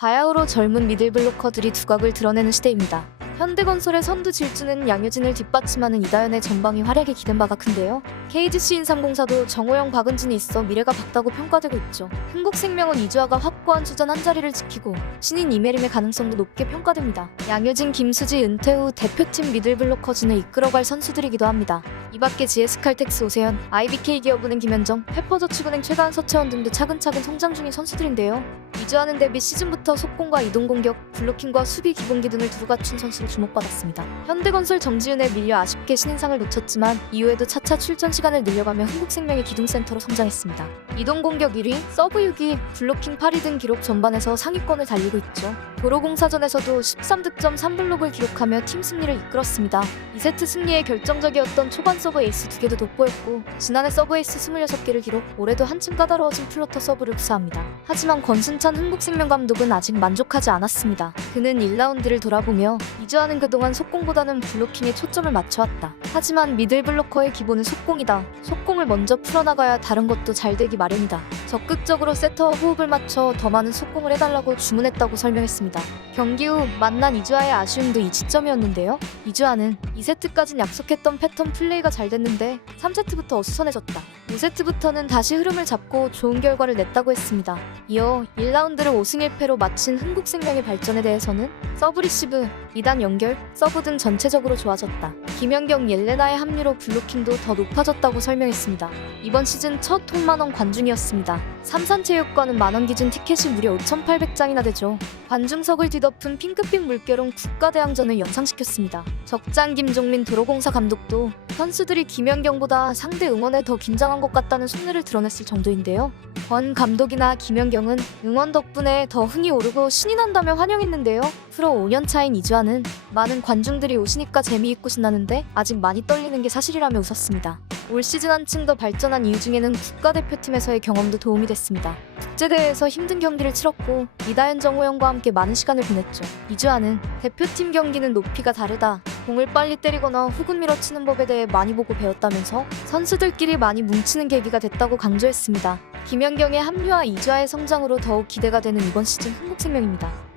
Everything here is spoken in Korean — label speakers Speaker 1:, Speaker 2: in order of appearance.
Speaker 1: 바야흐로 젊은 미들블로커들이 두각을 드러내는 시대입니다. 현대건설의 선두 질주는 양효진을 뒷받침하는 이다현의 전방위 활약에 기댄 바가 큰데요. KGC 인삼공사도 정호영 박은진이 있어 미래가 밝다고 평가되고 있죠. 흥국생명은 이주아가 확고한 주전 한 자리를 지키고 신인 이메림의 가능성도 높게 평가됩니다. 양효진, 김수지 은퇴 후 대표팀 미들블로커진을 이끌어갈 선수들이기도 합니다. 이밖에 GS칼텍스 오세현, IBK 기업은행 김현정, 페퍼저축은행 최가은 서채원 등도 차근차근 성장 중인 선수들인데요. 이주하는 데뷔 시즌부터 속공과 이동 공격, 블로킹과 수비 기본기 등을 두루 갖춘 선수로 주목받았습니다. 현대건설 정지윤에 밀려 아쉽게 신인상을 놓쳤지만 이후에도 차차 출전 시간을 늘려가며 흥국생명의 기둥센터로 성장했습니다. 이동 공격 1위, 서브 6위, 블로킹 8위 등 기록 전반에서 상위권을 달리고 있죠. 도로공사전에서도 13득점 3블록을 기록하며 팀 승리를 이끌었습니다. 2세트 승리에 결정적이었던 초반 서브 에이스 2개도 돋보였고 지난해 서브 에이스 26개를 기록 올해도 한층 까다로워진 플로터 서브를 구사합니다. 하지만 권순찬 흥국생명 감독은 아직 만족하지 않았습니다. 그는 1라운드를 돌아보며 이주하는 그동안 속공보다는 블로킹에 초점을 맞춰왔다. 하지만 미들블로커의 기본은 속공이다. 속공을 먼저 풀어나가야 다른 것도 잘 되기 마련이다. 적극적으로 세터와 호흡을 맞춰 더 많은 속공을 해달라고 주문했다고 설명했습니다. 경기 후 만난 이주아의 아쉬움도 이 지점이었는데요. 이주아는 2세트까진 약속했던 패턴 플레이가 잘 됐는데 3세트부터 어수선해졌다. 5세트부터는 다시 흐름을 잡고 좋은 결과를 냈다고 했습니다. 이어 1라운드를 5승 1패로 마친 흥국생명의 발전에 대해서는 서브 리시브, 2단 연결, 서브 등 전체적으로 좋아졌다. 김연경 옐레나의 합류로 블로킹도 더 높아졌다고 설명했습니다. 이번 시즌 첫 홈만원 관중이었습니다. 삼산체육관은 만원 기준 티켓이 무려 5,800장이나 되죠. 관중석을 뒤덮은 핑크빛 물결은 국가대항전을 연상시켰습니다. 적장 김종민 도로공사 감독도 선수들이 김연경보다 상대 응원에 더 긴장한 것 같다는 속내를 드러냈을 정도인데요. 권 감독이나 김연경은 응원 덕분에 더 흥이 오르고 신이 난다며 환영했는데요. 프로 5년 차인 이주아는 많은 관중들이 오시니까 재미있고 신나는데 아직 많이 떨리는 게 사실이라며 웃었습니다. 올 시즌 한층 더 발전한 이유 중에는 국가대표팀에서의 경험도 도움이 됐습니다. 국제대회에서 힘든 경기를 치렀고 이다현 정호영과 함께 많은 시간을 보냈죠. 이주아는 대표팀 경기는 높이가 다르다. 공을 빨리 때리거나 훅은 밀어치는 법에 대해 많이 보고 배웠다면서 선수들끼리 많이 뭉치는 계기가 됐다고 강조했습니다. 김연경의 합류와 이주아의 성장으로 더욱 기대가 되는 이번 시즌 흥국생명입니다.